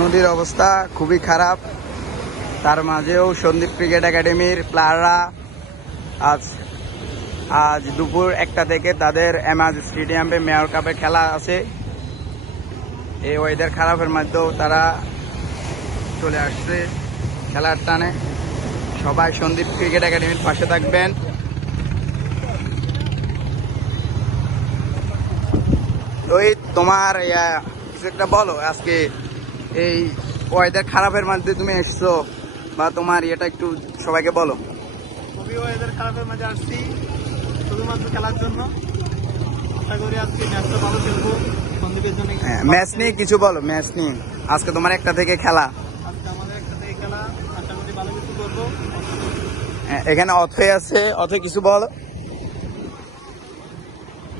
নদীর অবস্থা খুবই খারাপ। তার মাঝেও সন্দীপ ক্রিকেট একাডেমির প্লেয়াররা আজ আজ দুপুর একটা থেকে তাদের এমাজ স্টেডিয়ামে মেয়র কাপে খেলা আছে। এই ওয়েদার খারাপের মাধ্যমেও তারা চলে আসছে খেলার টানে। সবাই সন্দীপ ক্রিকেট একাডেমির পাশে থাকবেন। রোহিত, তোমার কিছু একটা বলো আজকে। এই ওয়েদার খারাপের মধ্যে তুমি এসছো বা তোমার ইয়েটা একটু সবাইকে বলো। খুবই ওয়েদার খারাপের মাঝে আসছি শুধুমাত্র খেলার জন্য। আশা করি আজকে ম্যাচটা ভালো খেলব সন্দীপের জন্য ম্যাচ নিয়ে কিছু বলো ম্যাচ নিয়ে। আজকে তোমার একটা থেকে খেলা। আজকে আমাদের একটা থেকে খেলা আশা করি ভালো কিছু করব। এখানে অথই আছে অথই কিছু বলো।